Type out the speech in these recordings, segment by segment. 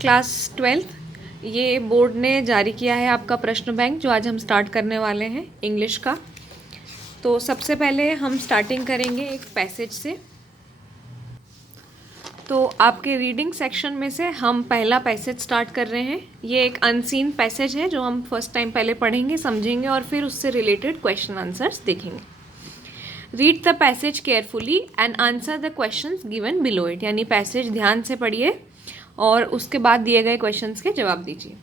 Class 12th ये board ने जारी किया है आपका प्रश्न बैंक जो आज हम स्टार्ट करने वाले हैं इंग्लिश का। तो सबसे पहले हम स्टार्टिंग करेंगे एक पैसेज से। तो आपके रीडिंग सेक्शन में से हम पहला पैसेज स्टार्ट कर रहे हैं। ये एक अनसीन पैसेज है जो हम फर्स्ट टाइम पहले पढ़ेंगे, समझेंगे और फिर उससे रिलेटेड क्वेश्चन आंसर्स देखेंगे। Read the passage carefully and answer the questions given below it, यानी पैसेज ध्यान से पढ़िए और उसके बाद दिए गए क्वेश्चंस के जवाब दीजिए।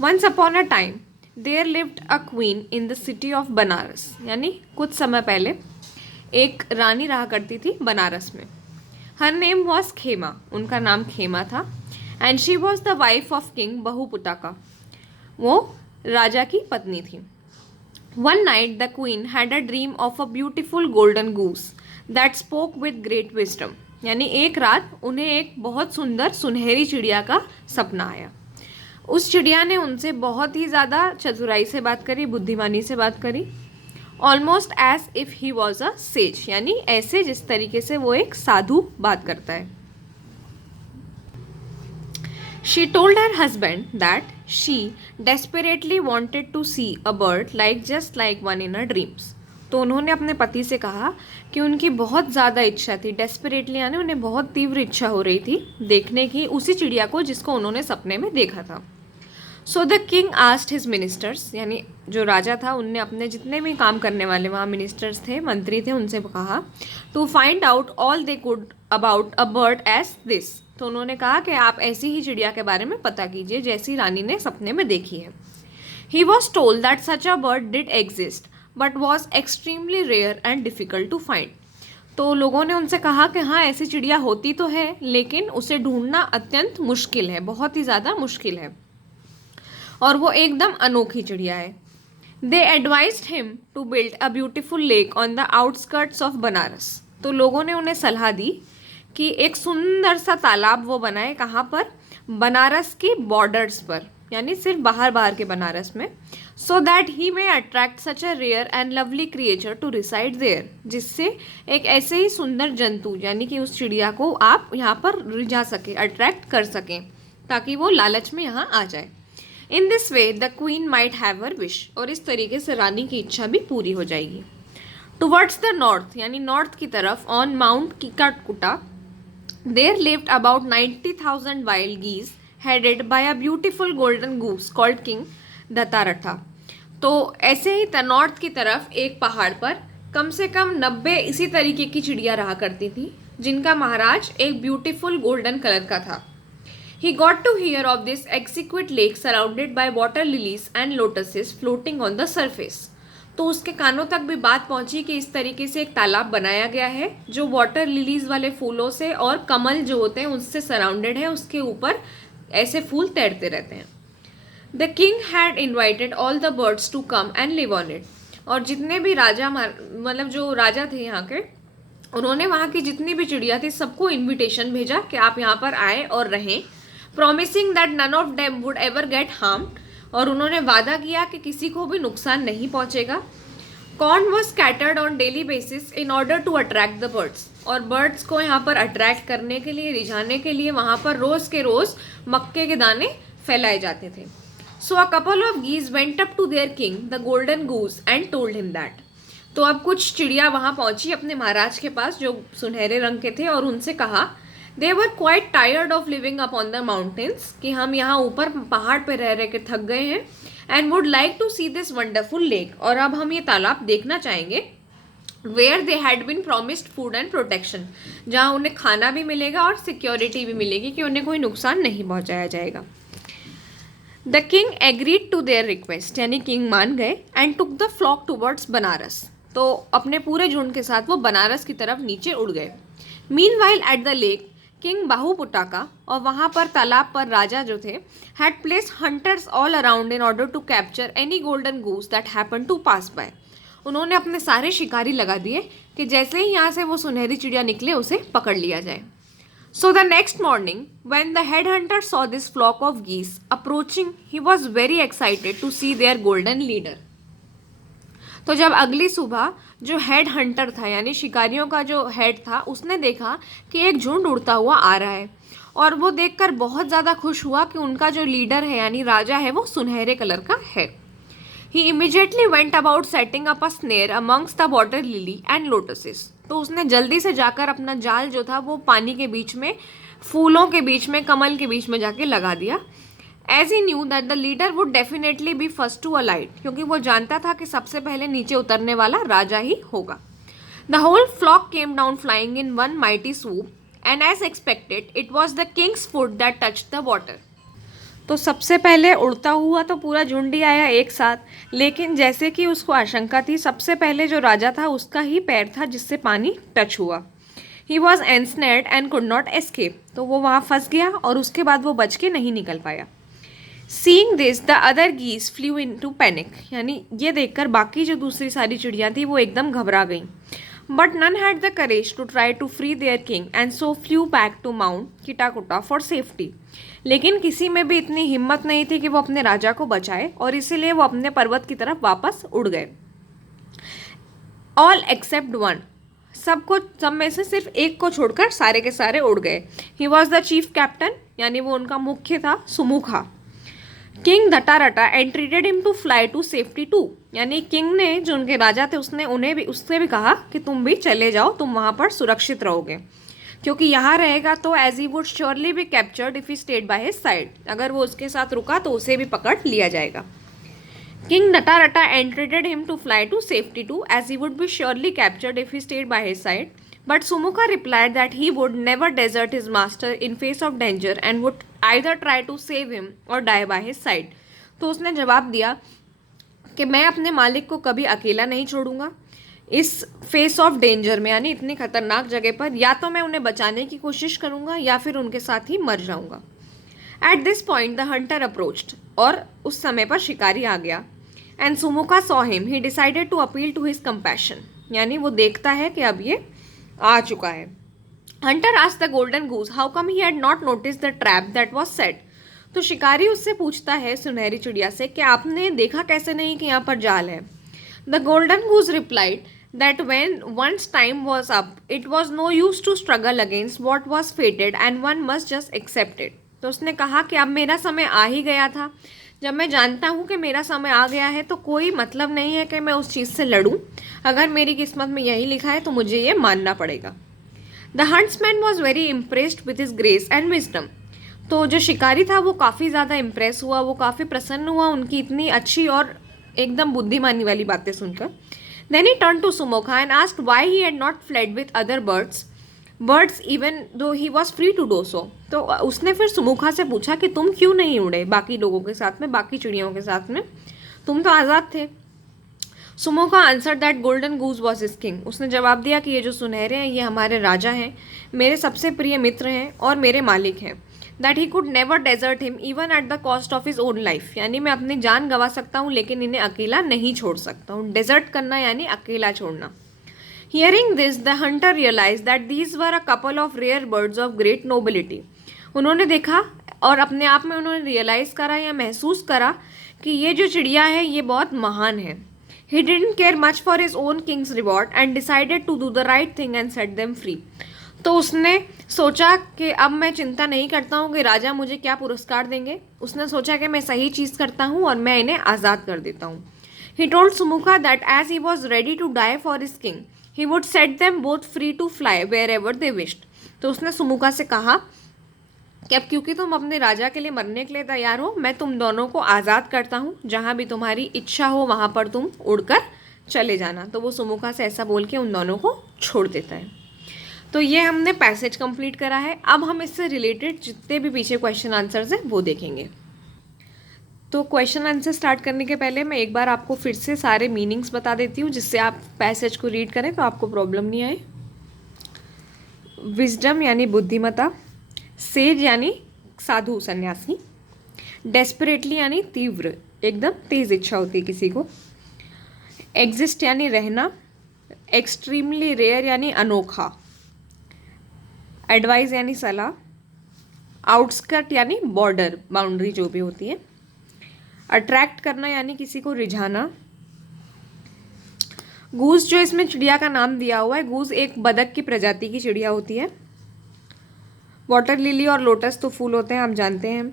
Once upon a time there lived a queen in the city of Banaras, यानी कुछ समय पहले एक रानी रहा करती थी बनारस में। हर नेम वॉज खेमा, उनका नाम खेमा था। And she was the wife of king Bahuputaka, वो राजा की पत्नी थी। One night the queen had a dream of a beautiful golden goose that spoke with great wisdom, यानी एक रात उन्हें एक बहुत सुंदर सुनहरी चिड़िया का सपना आया। उस चिड़िया ने उनसे बहुत ही ज़्यादा चतुराई से बात करी, बुद्धिमानी से बात करी। Almost as if he was a sage, यानी ऐसे जिस तरीके से वो एक साधु बात करता है। She told her husband that she desperately wanted to see a bird just like one in her dreams. तो उन्होंने अपने पति से कहा कि उनकी बहुत ज़्यादा इच्छा थी, डेस्परेटली यानी उन्हें बहुत तीव्र इच्छा हो रही थी देखने की उसी चिड़िया को जिसको उन्होंने सपने में देखा था। So the king asked his ministers, यानी जो राजा था उनने अपने जितने भी काम करने वाले वहाँ मिनिस्टर्स थे, मंत्री थे, उनसे कहा to find out all they could about a bird as this. तो उन्होंने कहा कि आप ऐसी ही चिड़िया के बारे में पता कीजिए जैसी रानी ने सपने में देखी है। He was told that such a bird did exist but was extremely rare and difficult to find. तो लोगों ने उनसे कहा कि हाँ ऐसी चिड़िया होती तो है लेकिन उसे ढूंढना अत्यंत मुश्किल है, बहुत ही ज़्यादा मुश्किल है और वो एकदम अनोखी चिड़िया है। They advised him to build a beautiful lake on the outskirts of Banaras. तो लोगों ने उन्हें सलाह दी कि एक सुंदर सा तालाब वो बनाए, कहाँ पर? बनारस की बॉर्डर्स पर, यानी सिर्फ बाहर बाहर के बनारस में। So that he may attract such a rare and lovely creature to reside there, जिससे एक ऐसे ही सुंदर जंतु यानी कि उस चिड़िया को आप यहाँ पर रिझा सके, अट्रैक्ट कर सकें ताकि वो लालच में यहाँ आ जाए। In this way the queen might have her wish, और इस तरीके से रानी की इच्छा भी पूरी हो जाएगी। टुवर्ड्स द नॉर्थ, यानी नॉर्थ की तरफ, on mount Kikatakuta there lived about 90,000 wild geese headed by a beautiful golden goose called King Dataratha। तो ऐसे ही नॉर्थ की तरफ एक पहाड़ पर कम से कम 90 इसी तरीके की चिड़िया रहा करती थी जिनका महाराज एक ब्यूटीफुल गोल्डन कलर का था। He got to hear of this exquisite lake surrounded by water lilies and lotuses floating on the surface। तो उसके कानों तक भी बात पहुंची कि इस तरीके से एक तालाब बनाया गया है जो वाटर लिलीज वाले फूलों से और कमल जो होते हैं उससे सराउंडेड है, उसके ऊपर ऐसे फूल तैरते रहते हैं। The king had invited all the birds to come and live on it. और जितने भी राजा मतलब जो राजा थे यहाँ के, उन्होंने वहाँ की जितनी भी चिड़िया थी सबको इन्विटेशन भेजा कि आप यहाँ पर आए और रहें, promising that none of them would ever get harmed, और उन्होंने वादा किया कि किसी को भी नुकसान नहीं पहुंचेगा। Corn was scattered on daily basis in order to attract the birds, और बर्ड्स को यहाँ पर अट्रैक्ट करने के लिए, रिझाने के लिए वहाँ पर रोज़ के रोज़ मक्के के दाने फैलाए जाते थे। So a couple of geese went up to their king the golden goose and told him that. तो अब कुछ चिड़िया वहाँ पहुँची अपने महाराज के पास जो सुनहरे रंग के थे और उनसे कहा They were quite tired of living up on the mountains, कि हम यहाँ ऊपर पहाड़ पे रह रह के थक गए हैं, and would like to see this wonderful lake, और अब हम ये तालाब देखना चाहेंगे, where they had been promised food and protection, जहाँ उन्हें खाना भी मिलेगा और सिक्योरिटी भी मिलेगी कि उन्हें कोई नुकसान नहीं पहुँचाया जाएगा। The king agreed to their request, यानी किंग मान गए, and took the flock towards Banaras. तो अपने पूरे झुंड के साथ वो बनारस की तरफ नीचे उड़ गए। Meanwhile at the lake, king Bahuputaka, और वहाँ पर तालाब पर राजा जो थे, had placed hunters all around in order to capture any golden goose that happen to pass by. उन्होंने अपने सारे शिकारी लगा दिए कि जैसे ही यहाँ से वो सुनहरी चिड़िया निकले उसे पकड़ लिया जाए। So the next morning when the head hunter saw this flock of geese approaching, he was very excited to see their golden leader. तो जब अगली सुबह जो हेड हंटर था यानी शिकारियों का जो हेड था उसने देखा कि एक झुंड उड़ता हुआ आ रहा है और वो देखकर बहुत ज़्यादा खुश हुआ कि उनका जो लीडर है यानी राजा है वो सुनहरे कलर का है। He immediately went about setting up a snare amongst the water lily and lotuses. तो उसने जल्दी से जाकर अपना जाल जो था वो पानी के बीच में, फूलों के बीच में, कमल के बीच में जाके लगा दिया। As he knew that the leader would definitely be first to alight, क्योंकि वो जानता था कि सबसे पहले नीचे उतरने वाला राजा ही होगा। The whole flock came down flying in one mighty swoop, and as expected, it was the king's foot that touched the water. तो सबसे पहले उड़ता हुआ तो पूरा झुंड ही आया एक साथ, लेकिन जैसे कि उसको आशंका थी, सबसे पहले जो राजा था उसका ही पैर था जिससे पानी टच हुआ। He was ensnared and could not escape, तो वो वहाँ फंस गया और उसके बाद वो बच के नहीं निकल पाया। Seeing this the other geese flew into panic, यानी ये देखकर बाकी जो दूसरी सारी चिड़ियाँ थी वो एकदम घबरा गईं। But none had the courage to try to free their king and so flew back to mount Kitakuta for safety. लेकिन किसी में भी इतनी हिम्मत नहीं थी कि वो अपने राजा को बचाए, और इसीलिए वो अपने पर्वत की तरफ वापस उड़ गए। ऑल एक्सेप्ट वन, सब में से सिर्फ एक को छोड़कर सारे के सारे उड़ गए। He was the chief captain, यानी वो उनका मुख्य था, Sumukha. King Dhatarata entreated him to fly to safety too, यानी किंग ने, जो उनके राजा थे, उससे भी कहा कि तुम भी चले जाओ, तुम वहाँ पर सुरक्षित रहोगे, क्योंकि यहाँ रहेगा तो as he would surely be captured if he stayed by his side, अगर वो उसके साथ रुका तो उसे भी पकड़ लिया जाएगा। King Natarata entreated him to fly to safety too as he would be surely captured if he stayed by his side, but Sumukha replied that he would never desert his master in face of danger and would either try to save him or die by his side. तो उसने जवाब दिया कि मैं अपने मालिक को कभी अकेला नहीं छोड़ूंगा इस फेस ऑफ डेंजर में, यानी इतनी खतरनाक जगह पर, या तो मैं उन्हें बचाने की कोशिश करूंगा या फिर उनके साथ ही मर जाऊंगा। At this point the hunter approached, और उस समय पर शिकारी आ गया। And Sumukha saw him, he decided to appeal to his compassion, यानी वो देखता है कि अब ये आ चुका है। Hunter asked the golden goose how come he had not notice the trap that was set. तो शिकारी उससे पूछता है, सुनहरी चिड़िया से, कि आपने देखा कैसे नहीं कि यहाँ पर जाल है। The golden goose replied that when one's time was up, it was no use to struggle against what was fated and one must just accept it. तो उसने कहा कि अब मेरा समय आ ही गया था, जब मैं जानता हूँ कि मेरा समय आ गया है तो कोई मतलब नहीं है कि मैं उस चीज़ से लड़ूँ, अगर मेरी किस्मत में यही लिखा है तो मुझे ये मानना पड़ेगा। The huntsman was very impressed with his grace and wisdom. तो जो शिकारी था वो काफ़ी ज़्यादा इम्प्रेस हुआ, वो काफ़ी प्रसन्न हुआ उनकी इतनी अच्छी और एकदम बुद्धिमानी वाली बातें सुनकर। Then he turned to Sumukha and asked why he had not fled with other birds even though he was free to do so. तो उसने फिर सुमुखा से पूछा कि तुम क्यों नहीं उड़े बाकी लोगों के साथ में, बाकी चिड़ियों के साथ में, तुम तो आज़ाद थे। Sumukha answer that golden goose was his king. उसने जवाब दिया कि ये जो सुनहरे हैं ये हमारे राजा हैं, मेरे सबसे प्रिय मित्र हैं और मेरे मालिक हैं। That he could never desert him even at the cost of his own life, यानी मैं अपनी जान गंवा सकता हूँ लेकिन इन्हें अकेला नहीं छोड़ सकता हूँ। डेजर्ट करना यानी अकेला छोड़ना। Hearing this the hunter realise that these were a couple of rare birds of great nobility. उन्होंने देखा और अपने आप में उन्होंने रियलाइज करा या महसूस करा कि ये जो चिड़िया है ये बहुत महान है। He didn't care much for his own king's reward and decided to do the right thing and set them free. तो उसने सोचा कि अब मैं चिंता नहीं करता हूँ कि राजा मुझे क्या पुरस्कार देंगे, उसने सोचा कि मैं सही चीज़ करता हूँ और मैं इन्हें आज़ाद कर देता हूँ। He told Sumukha that as he was ready to die for his king he would set them both free to fly wherever they wished. तो उसने सुमुखा से कहा कि अब क्योंकि तुम अपने राजा के लिए मरने के लिए तैयार हो, मैं तुम दोनों को आज़ाद करता हूँ, जहाँ भी तुम्हारी इच्छा हो वहाँ पर तुम उड़कर चले जाना। तो वो सुमुखा से ऐसा बोल के उन दोनों को छोड़ देता है। तो ये हमने पैसेज कंप्लीट करा है। अब हम इससे रिलेटेड जितने भी पीछे क्वेश्चन आंसर्स हैं वो देखेंगे। तो क्वेश्चन आंसर स्टार्ट करने के पहले मैं एक बार आपको फिर से सारे मीनिंग्स बता देती हूँ, जिससे आप पैसेज को रीड करें तो आपको प्रॉब्लम नहीं आए। विजडम यानी बुद्धिमता, सेज यानी साधु सन्यासी, डेस्परेटली यानी तीव्र, एकदम तेज इच्छा होती है किसी को, एग्जिस्ट यानी रहना, एक्सट्रीमली रेयर यानी अनोखा, एडवाइस यानी सलाह, आउटस्कर्ट यानी बॉर्डर बाउंड्री जो भी होती है, अट्रैक्ट करना यानी किसी को रिझाना। गूस जो इसमें चिड़िया का नाम दिया हुआ है, गूस एक बदक की प्रजाति की चिड़िया होती है। वाटर लिली और लोटस तो फूल होते हैं, आप जानते हैं।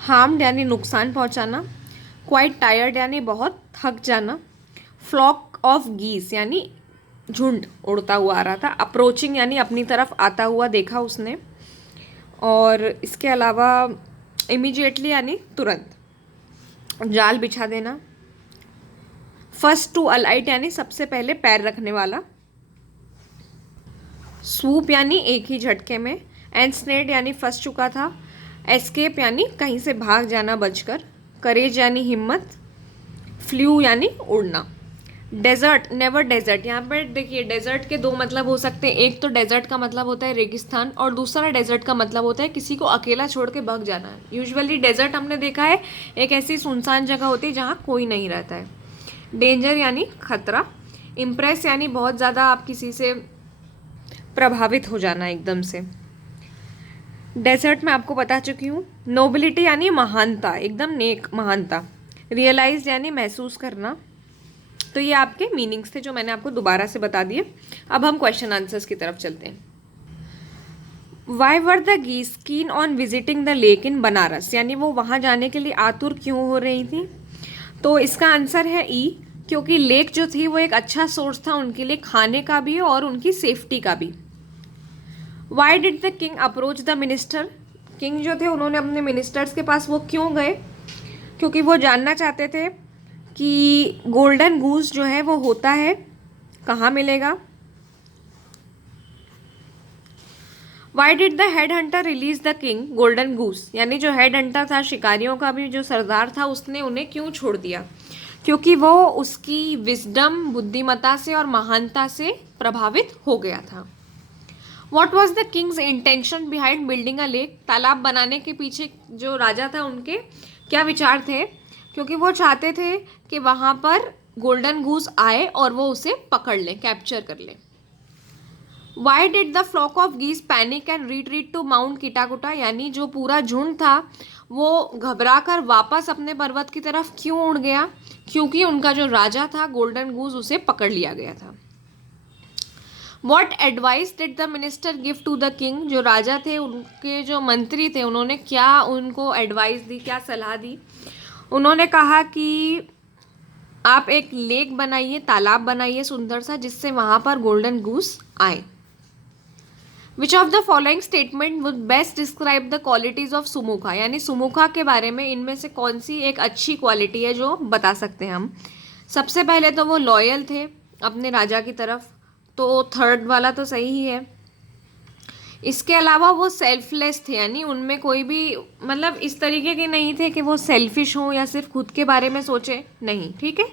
हार्म्ड यानी नुकसान पहुंचाना। क्वाइट टायर्ड यानी बहुत थक जाना। फ्लॉक ऑफ गीस यानी झुंड उड़ता हुआ आ रहा था। अप्रोचिंग यानी अपनी तरफ आता हुआ देखा उसने। और इसके अलावा इमीडिएटली यानी तुरंत। जाल बिछा देना। फर्स्ट टू अलाइट यानी सबसे पहले पैर रखने वाला। स्वूप यानी एक ही झटके में। एंस्नेड यानी फंस चुका था। एस्केप यानी कहीं से भाग जाना बचकर। करेज यानी हिम्मत। फ्लू यानी उड़ना। डेजर्ट, नेवर डेजर्ट, यहाँ पर देखिए डेजर्ट के दो मतलब हो सकते हैं। एक तो डेजर्ट का मतलब होता है रेगिस्तान, और दूसरा डेजर्ट का मतलब होता है किसी को अकेला छोड़ के भाग जाना। यूजुअली डेजर्ट हमने देखा है एक ऐसी सुनसान जगह होती है जहाँ कोई नहीं रहता है। डेंजर यानी खतरा। इम्प्रेस यानी बहुत ज़्यादा आप किसी से प्रभावित हो जाना एकदम से। डेजर्ट में आपको बता चुकी हूँ। नोबिलिटी यानी महानता, एकदम नेक महानता। रियलाइज यानी महसूस करना। तो ये आपके मीनिंग्स थे जो मैंने आपको दोबारा से बता दिए। अब हम क्वेश्चन आंसर्स की तरफ चलते हैं। वाई वर द गीस keen on visiting the lake in Banaras, यानी वो वहाँ जाने के लिए आतुर क्यों हो रही थी। तो इसका आंसर है ई, क्योंकि लेक जो थी वो एक अच्छा सोर्स था उनके लिए खाने का भी और उनकी सेफ्टी का भी। Y did the king approach the minister, king जो थे उन्होंने अपने मिनिस्टर्स के पास वो क्यों गए, क्योंकि वो जानना चाहते थे कि गोल्डन गूस जो है वो होता है कहाँ मिलेगा। Y did the head Hunter release the king golden goose, यानी जो हेड हंटर था शिकारियों का भी जो सरदार था उसने उन्हें क्यों छोड़ दिया, क्योंकि वो उसकी विजडम, बुद्धिमत्ता से और महानता से प्रभावित हो गया था। What was the Kings intention behind building a lake, तालाब बनाने के पीछे जो राजा था उनके क्या विचार थे, क्योंकि वो चाहते थे कि वहाँ पर गोल्डन गूस आए और वो उसे पकड़ ले, कैप्चर कर ले। Why did the flock of geese panic and retreat to mount Kitakuta, यानी जो पूरा झुंड था वो घबरा कर वापस अपने पर्वत की तरफ क्यों उड़ गया, क्योंकि उनका जो राजा था गोल्डन गूस उसे पकड़ लिया गया था। What advice did the minister give to the king, जो राजा थे उनके जो मंत्री थे उन्होंने क्या उनको एडवाइस दी, क्या सलाह दी। उन्होंने कहा कि आप एक लेक बनाइए, तालाब बनाइए सुंदर सा, जिससे वहाँ पर गोल्डन गूस आए। Which of the following statement would best describe the qualities of Sumukha, यानी सुमुखा के बारे में इनमें से कौन सी एक अच्छी क्वालिटी है जो बता सकते हैं हम। सबसे पहले तो वो लॉयल थे अपने राजा की तरफ, तो थर्ड वाला तो सही ही है। इसके अलावा वो सेल्फलेस थे, यानी उनमें कोई भी मतलब इस तरीके के नहीं थे कि वो सेल्फिश हों या सिर्फ खुद के बारे में सोचे, नहीं, ठीक है।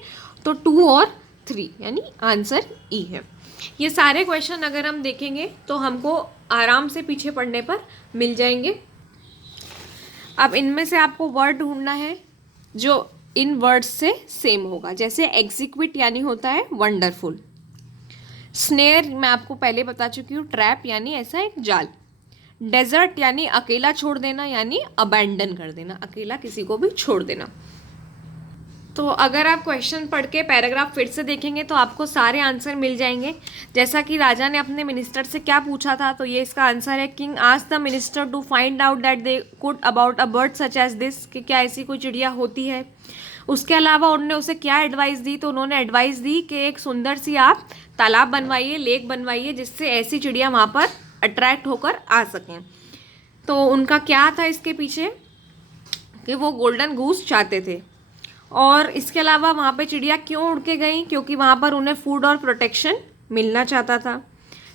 तो 2 और 3 यानी आंसर ई है। ये सारे क्वेश्चन अगर हम देखेंगे तो हमको आराम से पीछे पढ़ने पर मिल जाएंगे। अब इनमें से आपको वर्ड ढूंढना है जो इन वर्ड्स से सेम होगा, जैसे एग्जीक्यूट यानी होता है वंडरफुल। स्नेयर मैं आपको पहले बता चुकी हूँ, ट्रैप यानी ऐसा एक जाल। डेजर्ट यानी अकेला छोड़ देना, यानी अबैंडन कर देना, अकेला किसी को भी छोड़ देना। तो अगर आप क्वेश्चन पढ़ के पैराग्राफ फिर से देखेंगे तो आपको सारे आंसर मिल जाएंगे। जैसा कि राजा ने अपने मिनिस्टर से क्या पूछा था, तो ये इसका आंसर है। King asked the minister to find out that they could about a bird such as this, कि क्या ऐसी कोई चिड़िया होती है। उसके अलावा उन्होंने उसे क्या एडवाइस दी, तो उन्होंने एडवाइस दी कि एक सुंदर सी आप तालाब बनवाइए, लेक बनवाइए, जिससे ऐसी चिड़िया वहाँ पर अट्रैक्ट होकर आ सकें। तो उनका क्या था इसके पीछे कि वो गोल्डन गूस चाहते थे। और इसके अलावा वहाँ पे चिड़िया क्यों उड़ के गई, क्योंकि वहाँ पर उन्हें फूड और प्रोटेक्शन मिलना चाहता था।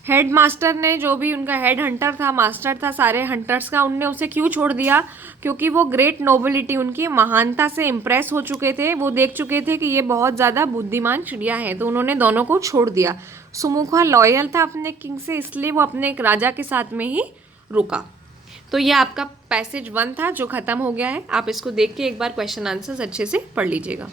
हेड मास्टर ने, जो भी उनका हेड हंटर था, मास्टर था सारे हंटर्स का, उनने उसे क्यों छोड़ दिया, क्योंकि वो ग्रेट नोबिलिटी, उनकी महानता से इम्प्रेस हो चुके थे। वो देख चुके थे कि ये बहुत ज़्यादा बुद्धिमान चिड़िया है, तो उन्होंने दोनों को छोड़ दिया। सुमुखा लॉयल था अपने किंग से, इसलिए वो अपने एक राजा के साथ में ही रुका। तो ये आपका पैसेज 1 था जो ख़त्म हो गया है। आप इसको देख के एक बार क्वेश्चन आंसर्स अच्छे से पढ़ लीजिएगा।